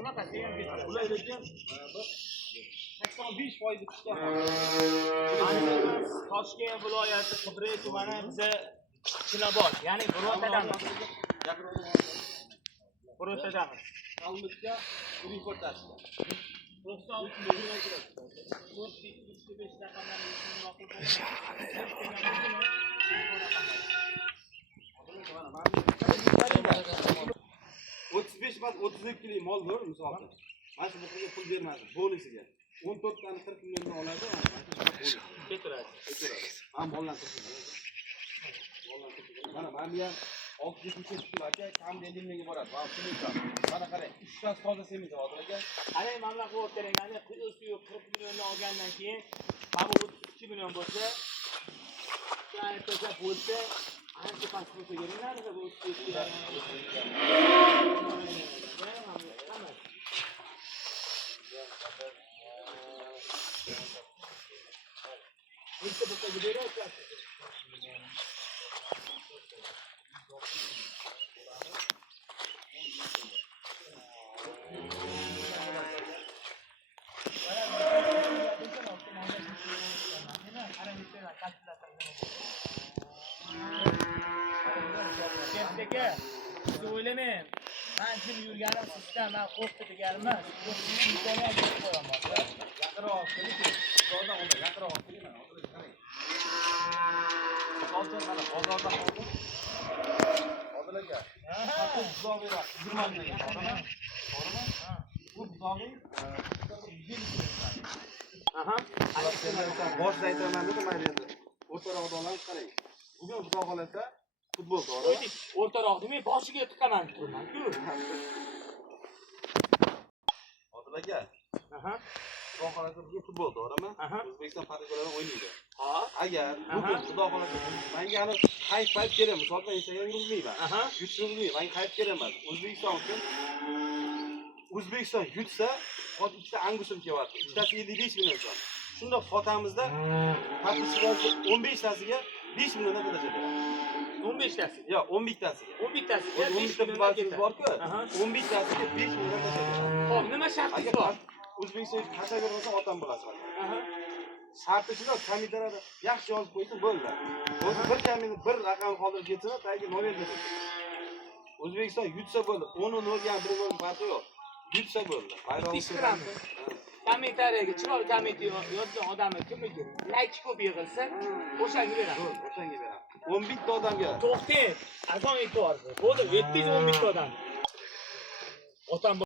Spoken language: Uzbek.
Shunaqa degan bitta. Ular lekin 85% chiqqan. Toshkent viloyati Qibray tumani biza Chinobod, ya'ni Burotadamiz. Burotadamiz. Almizga reportajda. 35-32 mol bor misolga. Mana shu yerga pul bermadi, bonusiga. 14 tani 40 milliondan oladi, mana shu bonus. Ketiradi. Men mollarni mana men ham 6-7 kilo aka, kam 50 millionga boradi. Va shunday mana qarang, 3 tas toza sement hozir aka. Qarang, mana bu o'rtalarni 40 milliondan olgandan keyin mana 32 million bo'lsa, ya'ni to'sa bo'lsa, ancha past bo'lsa kerakmi? Bu 32 million. Bitta gidiyor. Kendike söylemeyeyim. Ben şimdi yürüyenim sistem, ben korktu gelmez. Sistemeye geçiyorum bak. Yakır ol, seni ki. Oradan onda, yakır ol, seni ben. Altın bana, pazarda aldım. Odile gel. Bu buzağı ver bak, 20 milyon. Doğru mu? Bu buzağı Aha. boshida aytaman dedim, men endi o'rtaroqda olamiz qarang. Bugun buzoq olsa futbol to'g'ri. O'rtaroq demay, boshiga tiqaman turman-ku. Odil aka. Aha. Xudo xolasa bugun futbol to'g'rimi? O'zbekiston partiyalarida o'ynaydi. Ha. Agar bugun xudo xolasa menga ani qayt kerak, misolda Instagram yurmayman. YouTube yurmayman, menga qayt kerak emas. O'zbekiston uchun O'zbekiston yutsa, hozir ikkita angusim kelyapti. Ikkitasi 55 million so'm. Shunda fotamizda podpiskasi 15 tasiga 5 milliondan to'lashadi. 15 tasi. Yo'q, 11 tasiga. 11 tasiga 5 milliondan bor-ku. 11 tasiga 5 milliondan to'lashadi. Xo'p, nima sharti bor? O'zbekiston qancha bermasa otam bo'lasiz. Sharti shunda kommentariyalarda yaxshi yozib qo'ysa bo'ldi. O'zi bir komment bir raqam qoldirib ketsa, tagiga nomer beradi. O'zbekiston yutsa bo'ldi. 10 0 1 0 farqi yo'q. Yutsa bo'ldi. Ishqiramiz. Kommentariyaga chiroyli komment yozgan odamni kimniki like ko'p yig'ilsa, o'shanga beramiz. O'shanga beramiz. 11 ta odamga. To'xtang, azon aytib bordi. Bo'ldi, 711 ta odam. Otam